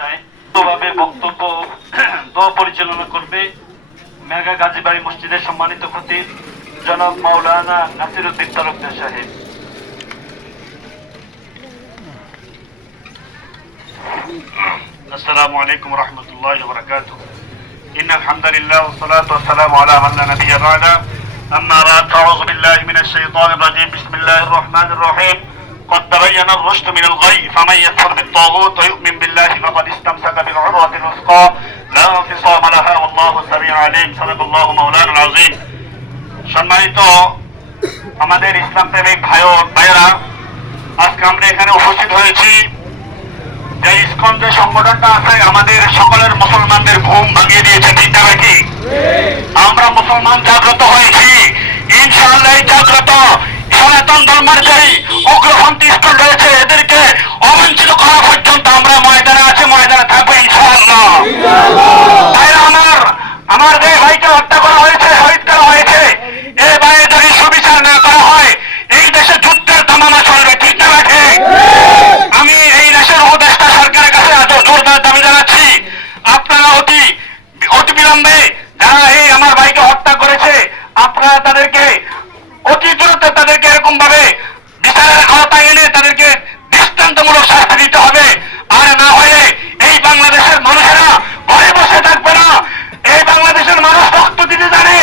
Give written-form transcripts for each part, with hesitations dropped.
পর্যায়ে বক্তব্য দোয়া পরিচালনা করবে মেঘা গাজীবাড়ি মসজিদের সম্মানিত খতিব জনাব মাওলানা নাসিরউদ্দিন তালুকদার সাহেব। আসসালামু আলাইকুম ওয়া রাহমাতুল্লাহি ওয়া বারাকাতুহু। ইন্নাল হামদালিল্লাহ ওয়াস সালাতু ওয়াস সালামু আলা মান লা নাবিয়্যা বা'দা। আম্মা বা'দ, আউযু বিল্লাহি মিনাশ শাইতানির রাজীম। বিসমিল্লাহির রাহমানির রাহিম। قد تبين الرشد من الغي فمن يكفر بالطاغوت ويؤمن بالله فقد استمسك بالعروة الوثقى لا انفصام لها والله سميع عليم। صدق الله مولانا العظيم। সম্মানিত আমাদের ইসলাম প্রেমিক ভাইরা, আজকে আমরা এখানে উপস্থিত হয়েছি যে ইসকন যে সংগঠনটা আছে আমাদের সকলের মুসলমানদের ঘুম ভাঙিয়ে দিয়েছে। ঠিক না নাকি? আমরা মুসলমান জাগ্রত হয়েছি ইনশাআল্লাহ। এই জাগ্রত সনাতন ধর্মের যেই উগ্রপন্থী স্কুল রয়েছে এদেরকে অবঞ্চিত করা পর্যন্ত আমরা ময়দানে আছি, ময়দানে থাকবো ইনশাআল্লাহ। আমার যে ভাইকে হত্যা করা হয়েছে, শহীদ করা হয়েছে, এই ভাইয়ের যদি সুবিচার না করা হয় এই দেশে যুদ্ধের দামামা চলবে। ঠিক না রাখে? আমি এই দেশের উপদেষ্টা সরকারের কাছে এত জোরদার দাবি জানাচ্ছি, আপনারা অতি বিলম্বে যারা এই আমার ভাইকে হত্যা করেছে আপনারা তাদেরকে অতি দ্রুত তাদেরকে এরকম ভাবে বিচারের আওতায় এনে তাদেরকে দৃষ্টান্তমূলক শাস্তি দিতে হবে। আর না হয়ে এই বাংলাদেশের মানুষেরা ঘরে বসে থাকবে না। এই বাংলাদেশের মানুষ রক্ত দিতে জানে।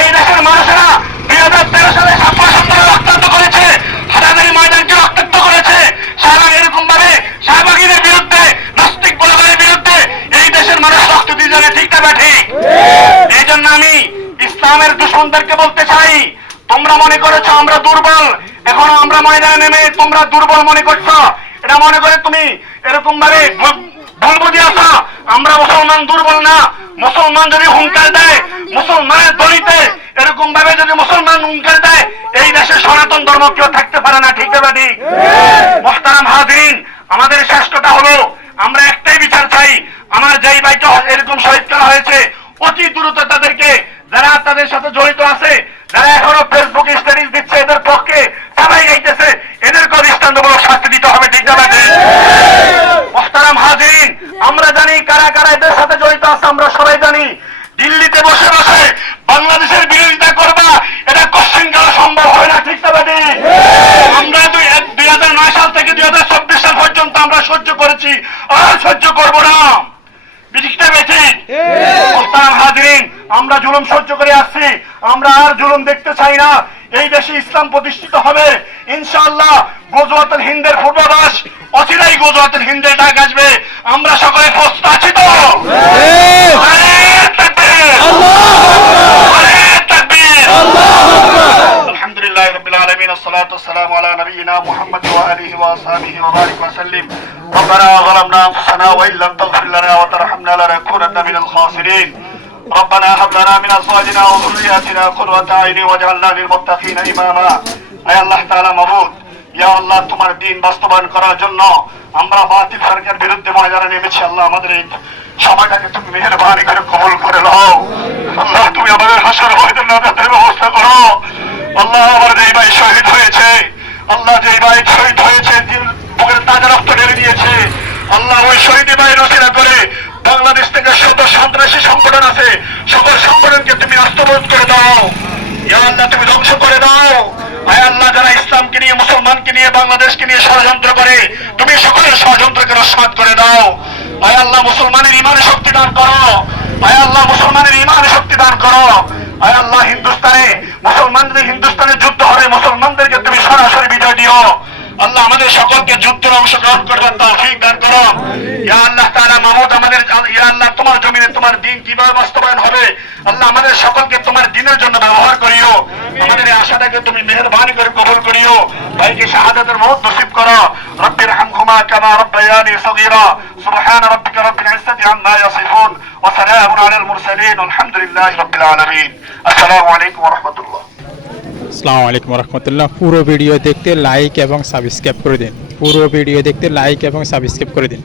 এই দেশের মানুষেরা 2013 সালে ছাত্র সন্তান রক্তাক্ত করেছে, হাটাজারি ময়দানকে রক্তাক্ত করেছে। সারা এরকম ভাবে শাহবাগীদের বিরুদ্ধে, নাস্তিক বলগের বিরুদ্ধে এই দেশের মানুষ রক্ত দিতে জানে। ঠিক না ঠিক? এই জন্য আমি ইসলামের দুশমনদেরকে বলতে চাই, তোমরা মনে করেছো আমরা দুর্বল, এখন আমরা ময়দানে নেমে তোমরা দুর্বল মনে করছো। এটা মনে করে তুমি এরকম ভাবে ভুল বুঝিয়েছ। আমরা মুসলমান দুর্বল না। মুসলমান যদি হুঙ্কার দেয়, মুসলমানের দলিতে এরকম ভাবে যদি মুসলমান হুঙ্কার দেয় এই দেশে সনাতন ধর্ম কেউ থাকতে পারে না। ঠিক না ঠিক? মুহতারাম হাজিরিন, আমাদের শ্রেষ্ঠতা হলো আমরা একটাই বিচার চাই, আমার যেই ভাইটা এরকম শহীদ করা হয়েছে অতি দ্রুত তাদেরকে, যারা তাদের সাথে জড়িত আছে, যারা এখনো ফেসবুকে স্ট্যাটাস দিচ্ছে এদের পক্ষে সবাই গাইতেছে, এদেরকে দৃষ্টান্তমূলক শাস্তি দিতে হবে। ঠিক না? মুহতারাম হাজিরিন, আমরা জানি কারা কারা এদের সাথে জড়িত আছে, আমরা সবাই জানি। দিল্লিতে বসে বসে বাংলাদেশের বিরোধিতা করবা, এটা কোশ্চেন করা সম্ভব হয় না। ঠিক না? আমরা 2009 সাল থেকে 2024 সাল পর্যন্ত আমরা সহ্য করেছি, আর সহ্য করবো না। আমরা জুলুম সহ্য করে আসছি, আমরা আর জুলুম দেখতে চাই না। এই দেশে ইসলাম প্রতিষ্ঠিত হবে ইনশাআল্লাহ। গজওয়াতুল হিন্দের পূর্বাভাস, অচিরেই গজওয়াতুল হিন্দের ডাক আসবে। আমরা সকলে প্রস্তুত আছি তো? আলহামদুলিল্লাহ রাব্বিল আলামিন, আসসালাতু ওয়াসসালামু আলা নাবিয়িনা মুহাম্মদ ওয়া আলিহি ওয়া আসহাবিহি ওয়া বারিক ওয়া সাল্লিম। ربنا ظلمنا انفسنا وان لم تغفر لنا وترحمنا لنكونن من الخاسرين। ربنا هب لنا من ازواجنا وذرياتنا قرة اعين واجعلنا للمتقين اماما। আয় আল্লাহ তাআলা মাবুদ, ইয়া আল্লাহ, তোমার দ্বীন বাস্তবায়ন করার জন্য আমরা বাতিল সরকারের বিরুদ্ধে ময়দানে নেমেছি। আল্লাহ, আমাদের এই সময়টাকে তুমি মেহেরবানি করে কবুল করে নাও। আল্লাহ, তুমি আমাদের হাসর ময়দানে নাজাতের ব্যবস্থা করো। আল্লাহ, আমার যেই ভাই শহীদ হয়েছে, আল্লাহ যেই ভাই শহীদ হয়েছে, বুকের তাজা রক্ত ঢেলে দিয়েছে, আল্লাহ ওই শহীদ ভাইয়ের ওসিলা করে বাংলাদেশ থেকে শত সন্ত্রাসী সংগঠন আছে, সকল সংগঠনকে তুমি আস্তবোধ করে দাও। ইয়া আল্লাহ, তুমি ধ্বংস করে দাও। আয় আল্লাহ, যারা ইসলামকে নিয়ে, মুসলমানকে নিয়ে, বাংলাদেশকে নিয়ে ষড়যন্ত্র করে তুমি সকলের ষড়যন্ত্রকে রসমাত করে দাও। আয় আল্লাহ, মুসলমানের ইমানে শক্তি দান করো। আয় আল্লাহ, মুসলমানের ইমানে শক্তি দান করো। আয় আল্লাহ, হিন্দুস্তানে যুদ্ধ হবে, মুসলমানদেরকে তুমি সরাসরি বিজয় দিও। আল্লাহ, আমাদের সকলকে যুদ্ধের অংশগ্রহণ করবার তৌফিক দান করো। ইয়া আল্লাহ তাআলা মাবুদ, আমাদের ইয়া আল্লাহ তোমার জমিনে তোমার দ্বীন কিভাবে বাস্তবায়ন হবে, আল্লাহ আমাদের সকলকে তোমার দ্বীনের জন্য ব্যবহার করিও। আমাদের এই আশাটাকে তুমি মেহেরবানি করে কবুল করিও। ভাইকে শাহাদাতের মওত নসিব করো। রব্বির হামহুমা কামা রাব্বায়ানি সগীরা। সুবহান রাব্বিকা রাব্বিল ইজ্জাতি আম্মা ইয়াসিফুন ওয়া সালামুন আলাল মুরসালিন আলহামদুলিল্লাহি রাব্বিল আলামিন। আসসালামু আলাইকুম ওয়া রাহমাতুল্লাহ। আসসালামু আলাইকুম ওয়া রাহমাতুল্লাহ। পুরো ভিডিও দেখতে লাইক এবং সাবস্ক্রাইব করে দিন। পুরো ভিডিও দেখতে লাইক এবং সাবস্ক্রাইব করে দিন।